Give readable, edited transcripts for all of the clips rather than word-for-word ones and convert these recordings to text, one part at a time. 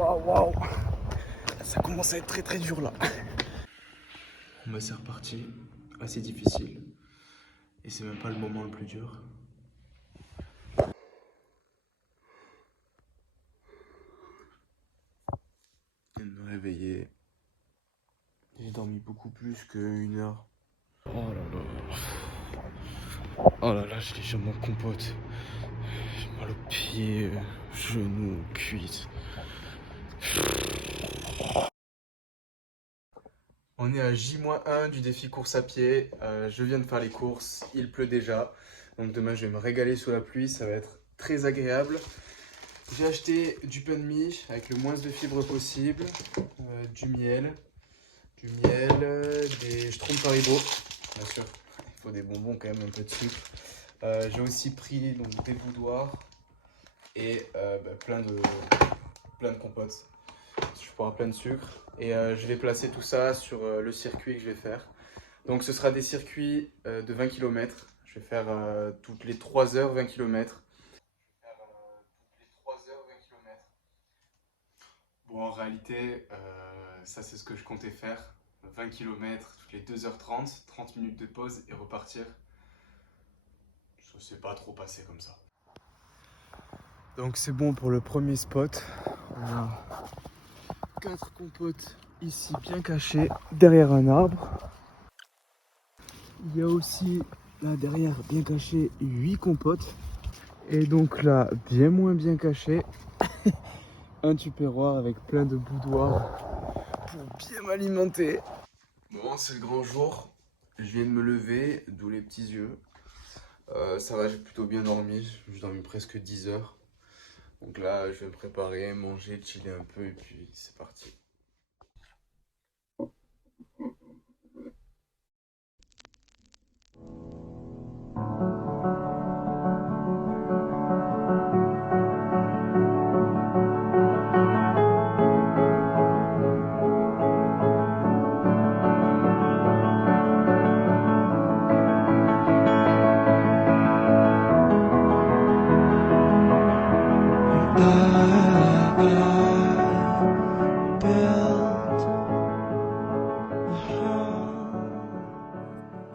Waouh, waouh. Ça commence à être très très dur là. Bon bah c'est reparti, assez difficile. Et c'est même pas le moment le plus dur. Je viens de me réveiller. J'ai dormi beaucoup plus qu'une heure. Oh là là. Oh là là, j'ai les jambes en compote. J'ai mal aux pieds, genoux, cuisses. On est à J-1 du défi course à pied. Je viens de faire les courses, il pleut déjà. Donc demain je vais me régaler sous la pluie, ça va être très agréable. J'ai acheté du pain de mie avec le moins de fibres possible, du miel, des Schtroumpfs Haribo, bien sûr. Il faut des bonbons quand même, un peu de sucre. J'ai aussi pris donc, des boudoirs et plein de compotes. Je pourrai plein de sucre. Et je vais placer tout ça sur le circuit que je vais faire. Donc ce sera des circuits de 20 km. Je vais faire toutes les 3 heures 20 km. Bon, en réalité, ça c'est ce que je comptais faire. 20 km toutes les 2h30, 30 minutes de pause et repartir. Ça s'est pas trop passé comme ça. Donc c'est bon pour le premier spot. On a 4 compotes ici bien cachées derrière un arbre. Il y a aussi là derrière bien caché 8 compotes. Et donc là bien moins bien caché un tupperware avec plein de boudoirs pour bien m'alimenter. Bon, c'est le grand jour. Je viens de me lever, d'où les petits yeux. Ça va, j'ai plutôt bien dormi. J'ai dormi presque 10 heures. Donc là, je vais me préparer, manger, chiller un peu et puis c'est parti.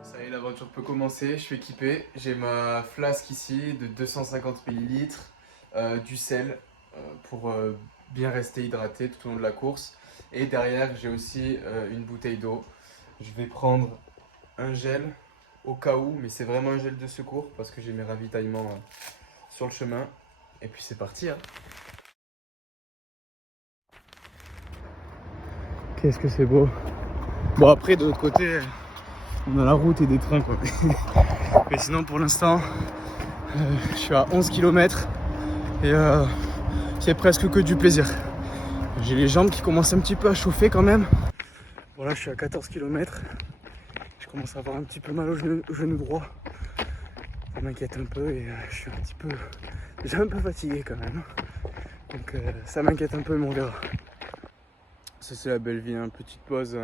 Ça y est, l'aventure peut commencer, je suis équipé. J'ai ma flasque ici de 250 ml, du sel pour bien rester hydraté tout au long de la course. Et derrière, j'ai aussi une bouteille d'eau. Je vais prendre un gel au cas où, mais c'est vraiment un gel de secours parce que j'ai mes ravitaillements sur le chemin. Et puis c'est parti, hein. Qu'est-ce que c'est beau. Bon après de l'autre côté, on a la route et des trains quoi. Mais sinon pour l'instant, je suis à 11 km et c'est presque que du plaisir. J'ai les jambes qui commencent un petit peu à chauffer quand même. Voilà, je suis à 14 km. Je commence à avoir un petit peu mal au genou droit. Ça m'inquiète un peu et je suis un petit peu, déjà un peu fatigué quand même. Donc ça m'inquiète un peu mais on verra. Ça c'est la belle vie, hein. Petite pause.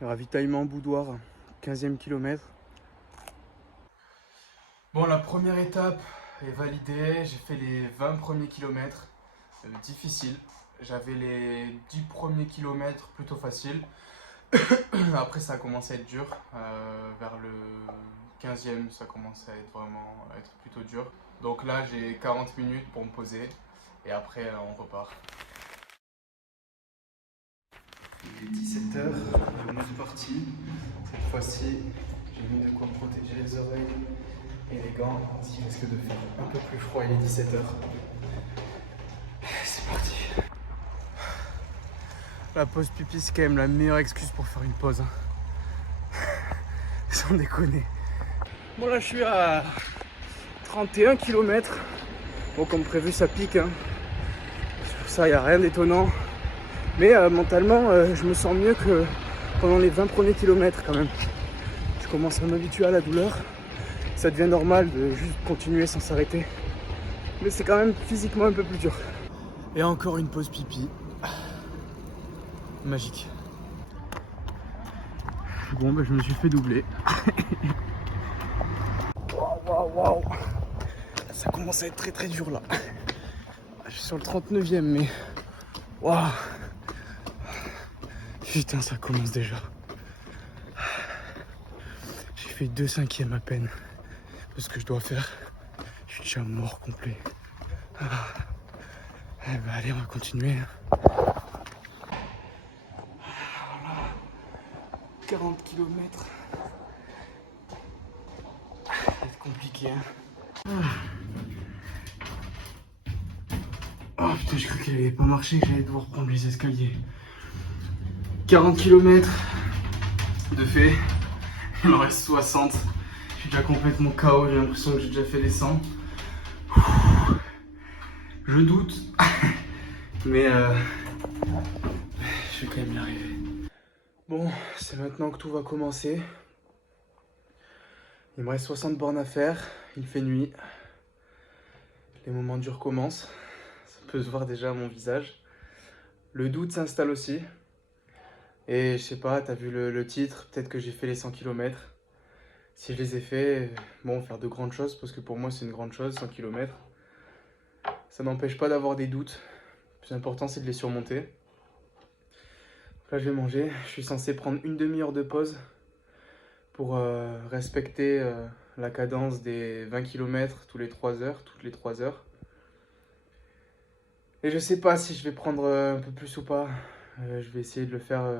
Le ravitaillement boudoir, 15e kilomètre. Bon, la première étape est validée. J'ai fait les 20 premiers kilomètres. Difficile. J'avais les 10 premiers kilomètres plutôt faciles. Après, ça a commencé à être dur. Vers le 15e, ça commence à être plutôt dur. Donc là, j'ai 40 minutes pour me poser. Et après, on repart. Il est 17h, on est parti. Cette fois-ci, j'ai mis de quoi protéger les oreilles et les gants, parce qu'il risque de faire un peu plus froid, il est 17h. C'est parti. La pause pipi, c'est quand même la meilleure excuse pour faire une pause. Hein. Sans déconner. Bon là, je suis à 31 km. Bon, comme prévu, ça pique. Hein. Sur ça, il n'y a rien d'étonnant. Mais mentalement, je me sens mieux que pendant les 20 premiers kilomètres quand même. Je commence à m'habituer à la douleur. Ça devient normal de juste continuer sans s'arrêter. Mais c'est quand même physiquement un peu plus dur. Et encore une pause pipi. Magique. Bon, bah, je me suis fait doubler. Waouh, waouh. Ça commence à être très très dur là. Je suis sur le 39e, mais Waouh. Putain, ça commence déjà. J'ai fait 2/5 à peine de ce que je dois faire. Je suis déjà mort complet. Ah. Eh ben, allez, on va continuer. 40 km. Ça va être compliqué. Hein. Oh putain, je crois qu'elle n'allait pas marcher, que j'allais devoir prendre les escaliers. 40 km de fait. Il m'en reste 60. Je suis déjà complètement KO, j'ai l'impression que j'ai déjà fait les 100. Je doute. Mais je vais quand même y arriver. Bon, c'est maintenant que tout va commencer. Il me reste 60 bornes à faire. Il fait nuit. Les moments durs commencent. Ça peut se voir déjà à mon visage. Le doute s'installe aussi. Et je sais pas, t'as vu le titre, peut-être que j'ai fait les 100 km. Si je les ai fait, bon, faire de grandes choses, parce que pour moi c'est une grande chose, 100 km. Ça n'empêche pas d'avoir des doutes. Le plus important c'est de les surmonter. Là je vais manger, je suis censé prendre une demi-heure de pause pour respecter la cadence des 20 km toutes les 3 heures. Et je sais pas si je vais prendre un peu plus ou pas. Je vais essayer de le faire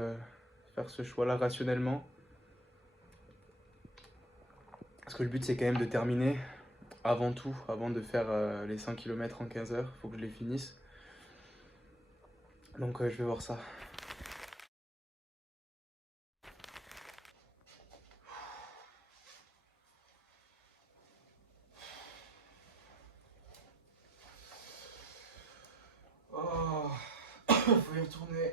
ce choix-là rationnellement. Parce que le but c'est quand même de terminer avant tout, avant de faire les 100 km en 15 heures. Il faut que je les finisse. Donc je vais voir ça. Oh, faut y retourner.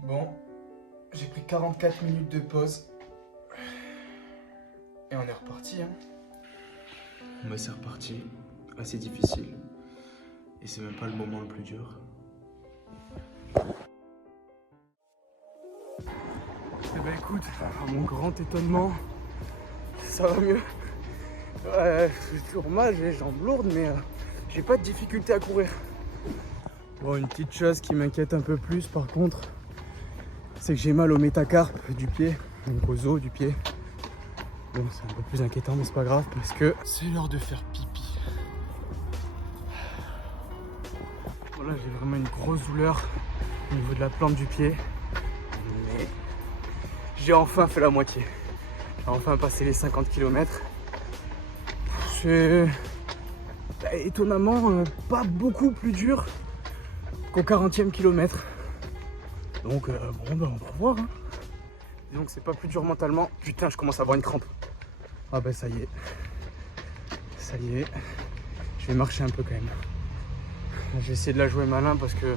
Bon, j'ai pris 44 minutes de pause. Et on est reparti. Hein. Bah, c'est reparti. Assez difficile. Et c'est même pas le moment le plus dur. Eh ben écoute, à mon grand étonnement, ça va mieux. J'ai toujours mal, j'ai les jambes lourdes, mais j'ai pas de difficulté à courir. Bon, une petite chose qui m'inquiète un peu plus par contre, c'est que j'ai mal au métacarpe du pied, donc aux os du pied. Bon, c'est un peu plus inquiétant, mais c'est pas grave parce que c'est l'heure de faire pipi. Voilà, j'ai vraiment une grosse douleur au niveau de la plante du pied. Mais j'ai enfin fait la moitié. J'ai enfin passé les 50 km. C'est étonnamment pas beaucoup plus dur qu'au 40e kilomètre. Donc bon, ben, on va voir. Hein. Donc c'est pas plus dur mentalement. Putain, je commence à avoir une crampe. Ah ben ça y est. Ça y est. Je vais marcher un peu quand même. Je vais essayer de la jouer malin parce que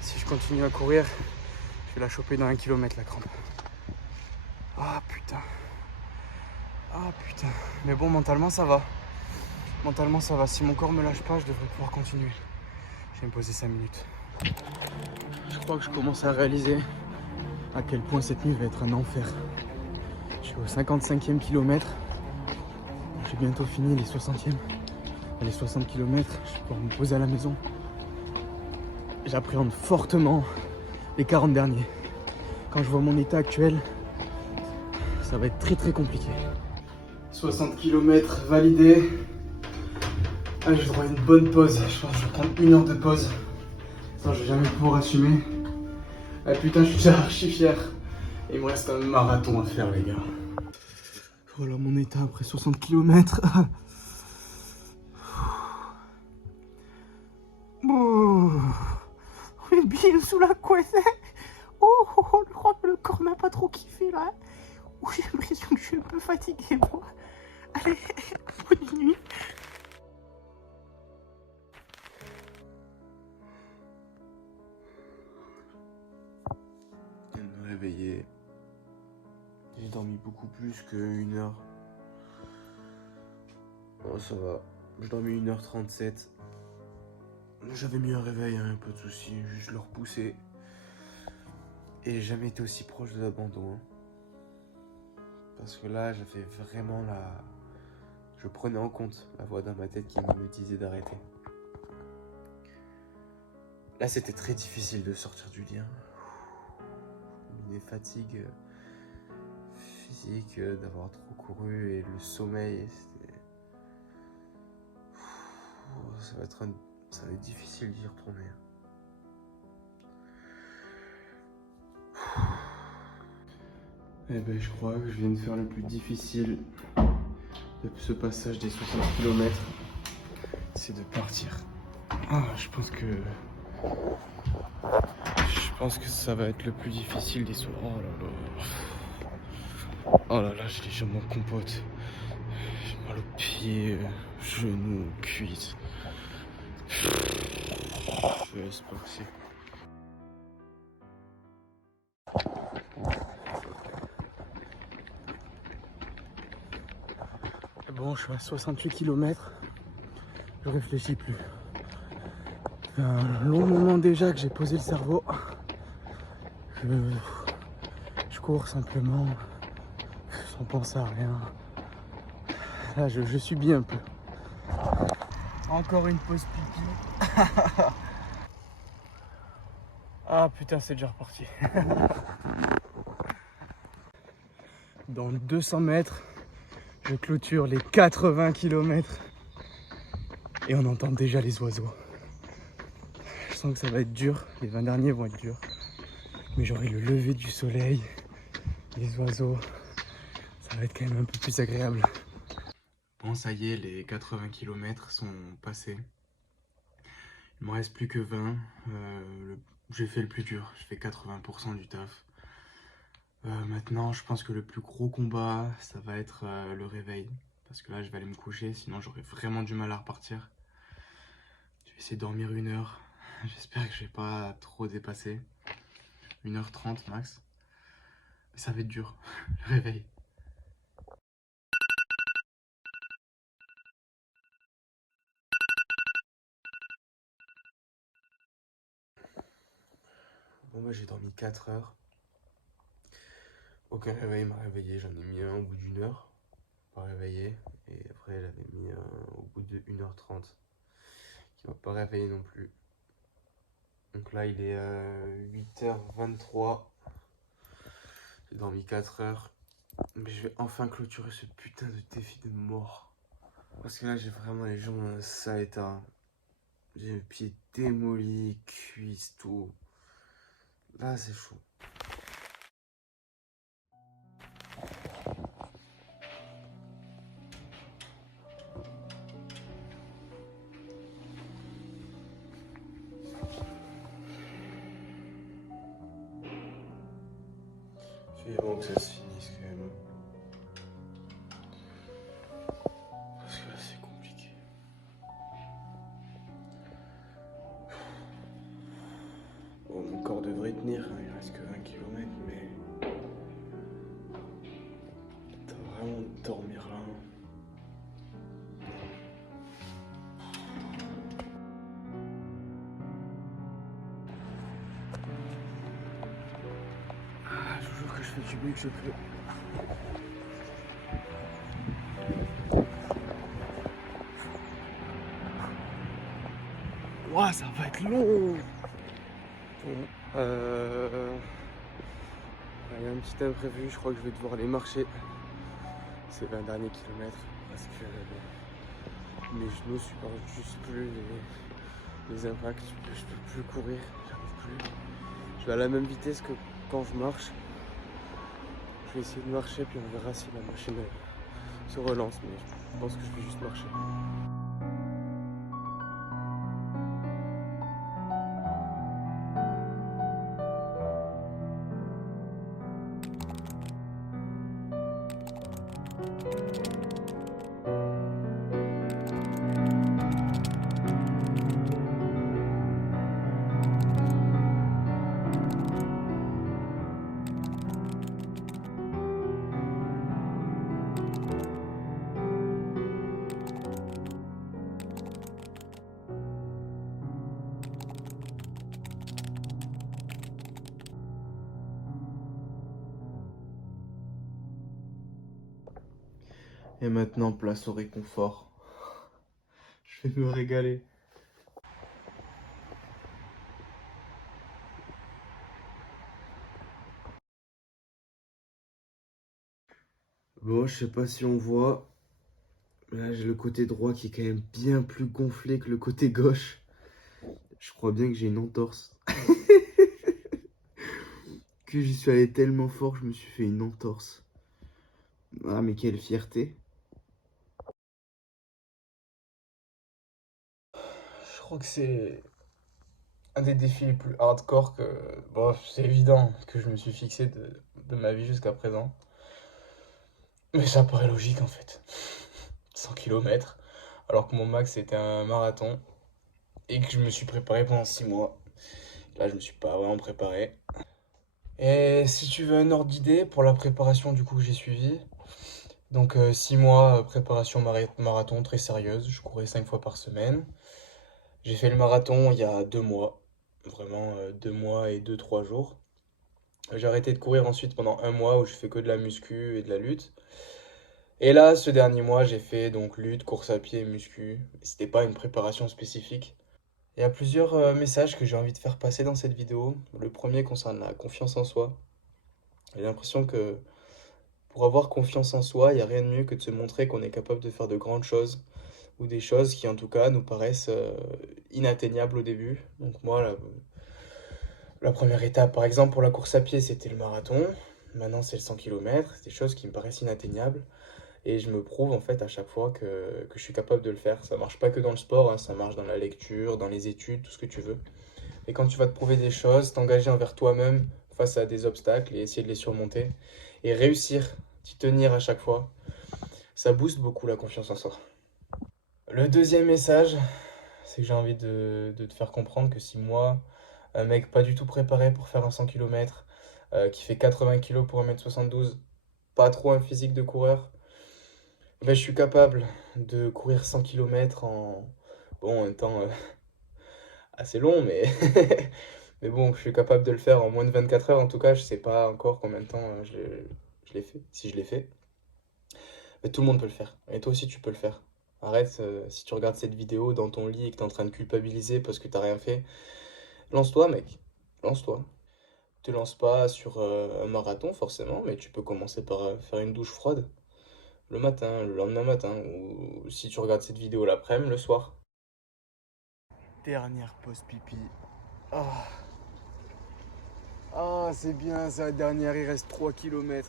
si je continue à courir, je vais la choper dans 1 kilomètre la crampe. Ah putain. Ah putain. Mais bon, mentalement ça va. Mentalement ça va. Si mon corps me lâche pas, je devrais pouvoir continuer. Je vais me poser 5 minutes. Je crois que je commence à réaliser à quel point cette nuit va être un enfer. Je suis au 55e kilomètre. J'ai bientôt fini les 60e. Les 60 km, je vais pouvoir me poser à la maison. J'appréhende fortement les 40 derniers. Quand je vois mon état actuel, ça va être très très compliqué. 60 km validé. Ah, j'ai droit à une bonne pause. Je pense que je vais prendre 1 heure de pause. Sinon, je vais jamais pouvoir assumer. Ah putain, je suis déjà archi fier. Et il me reste un marathon à faire, les gars. Voilà mon état après 60 km. Oh, oui, bien sous la couette. Oh, je crois que le corps n'a pas trop kiffé là. Oh, j'ai l'impression que je suis un peu fatiguée moi. Allez, bonne nuit. Je viens de me réveiller. J'ai dormi beaucoup plus que 1 heure. Oh, ça va. J'ai dormi 1h37. J'avais mis un réveil, hein, pas de soucis. Je le repoussais. Et j'ai jamais été aussi proche de l'abandon. Hein. Parce que là, j'avais vraiment la... Je prenais en compte la voix dans ma tête qui me disait d'arrêter. Là, c'était très difficile de sortir du lit. Hein. Des fatigues physiques, d'avoir trop couru et le sommeil, c'était... Ça va être difficile d'y retourner. Eh ben, je crois que je viens de faire le plus difficile de ce passage des 60 km. C'est de partir. Ah, je pense que ça va être le plus difficile des soirs. Oh là là. Oh là là, j'ai les jambes en compote. J'ai mal aux pieds, genoux, cuisses. C'est pas possible. Bon, je suis à 68 km. Je réfléchis plus. Ça fait un long moment déjà que j'ai posé le cerveau. Je cours simplement, sans penser à rien. Là, je subis un peu. Encore une pause pipi. Ah putain, c'est déjà reparti. Dans 200 mètres, je clôture les 80 km. Et on entend déjà les oiseaux. Je sens que ça va être dur. Les 20 derniers vont être durs. Mais j'aurai le lever du soleil, les oiseaux. Ça va être quand même un peu plus agréable. Bon, ça y est, les 80 km sont passés. Il me reste plus que 20. J'ai fait le plus dur. Je fais 80% du taf. Maintenant, je pense que le plus gros combat, ça va être le réveil. Parce que là, je vais aller me coucher, sinon j'aurai vraiment du mal à repartir. Je vais essayer de dormir 1 heure. J'espère que je vais pas trop dépasser. 1h30 max. Mais ça va être dur, le réveil. Bon, bah, j'ai dormi 4 heures. Aucun réveil m'a réveillé. J'en ai mis un au bout d'1 heure. Pas réveillé. Et après, j'en ai mis un au bout de 1h30. Qui m'a pas réveillé non plus. Donc là, il est 8h23. J'ai dormi 4 heures. Mais je vais enfin clôturer ce putain de défi de mort. Parce que là, j'ai vraiment les jambes dans un sale état. J'ai les pieds démolis, cuisses, tout. Là, c'est chaud. Vivement que ça se finisse quand même. Parce que là, c'est compliqué. Bon, mon corps devrait tenir, hein, il reste que 20 km, mais... T'as vraiment de dormir là. Ah, je vous jure que je fais du mieux que je peux. Ouah, ça va être long. Bon, il y a un petit imprévu, je crois que je vais devoir aller marcher ces 20 derniers kilomètres parce que mes genoux supportent juste plus les impacts, je peux plus courir, j'arrive plus. Je vais à la même vitesse que quand je marche. Je vais essayer de marcher puis on verra si la machine se relance, mais je pense que je vais juste marcher. Et maintenant, place au réconfort. Je vais me régaler. Bon, je sais pas si on voit. Là, j'ai le côté droit qui est quand même bien plus gonflé que le côté gauche. Je crois bien que j'ai une entorse. Que j'y suis allé tellement fort que je me suis fait une entorse. Ah, mais quelle fierté. Je crois que c'est un des défis les plus hardcore que... Bon, c'est évident que je me suis fixé de ma vie jusqu'à présent. Mais ça paraît logique en fait. 100 km, alors que mon max c'était un marathon et que je me suis préparé pendant 6 mois. Là, je me suis pas vraiment préparé. Et si tu veux un ordre d'idée pour la préparation du coup que j'ai suivi, donc 6 mois préparation marathon très sérieuse, je courais 5 fois par semaine. J'ai fait le marathon il y a 2 mois, vraiment 2 mois et 2-3 jours. J'ai arrêté de courir ensuite pendant un mois où je fais que de la muscu et de la lutte. Et là, ce dernier mois, j'ai fait donc lutte, course à pied et muscu. C'était pas une préparation spécifique. Il y a plusieurs messages que j'ai envie de faire passer dans cette vidéo. Le premier concerne la confiance en soi. J'ai l'impression que pour avoir confiance en soi, il n'y a rien de mieux que de se montrer qu'on est capable de faire de grandes choses, ou des choses qui en tout cas nous paraissent inatteignables au début. Donc moi, la première étape, par exemple pour la course à pied, c'était le marathon. Maintenant c'est le 100 km, c'est des choses qui me paraissent inatteignables. Et je me prouve en fait à chaque fois que je suis capable de le faire. Ça marche pas que dans le sport, hein, ça marche dans la lecture, dans les études, tout ce que tu veux. Et quand tu vas te prouver des choses, t'engager envers toi-même face à des obstacles et essayer de les surmonter et réussir, t'y tenir à chaque fois, ça booste beaucoup la confiance en soi. Le deuxième message, c'est que j'ai envie de te faire comprendre que si moi, un mec pas du tout préparé pour faire un 100 km, qui fait 80 kg pour 1m72, pas trop un physique de coureur, ben, je suis capable de courir 100 km en bon, un temps assez long, mais mais bon, je suis capable de le faire en moins de 24 heures. En tout cas, je sais pas encore combien de temps je l'ai fait, si je l'ai fait. Mais tout le monde peut le faire. Et toi aussi, tu peux le faire. Arrête, si tu regardes cette vidéo dans ton lit et que tu es en train de culpabiliser parce que t'as rien fait, lance-toi, mec. Lance-toi. Te lance pas sur un marathon, forcément, mais tu peux commencer par faire une douche froide le matin, le lendemain matin, ou si tu regardes cette vidéo l'après-midi, le soir. Dernière pause pipi. Ah, c'est bien, c'est la dernière, il reste 3 km.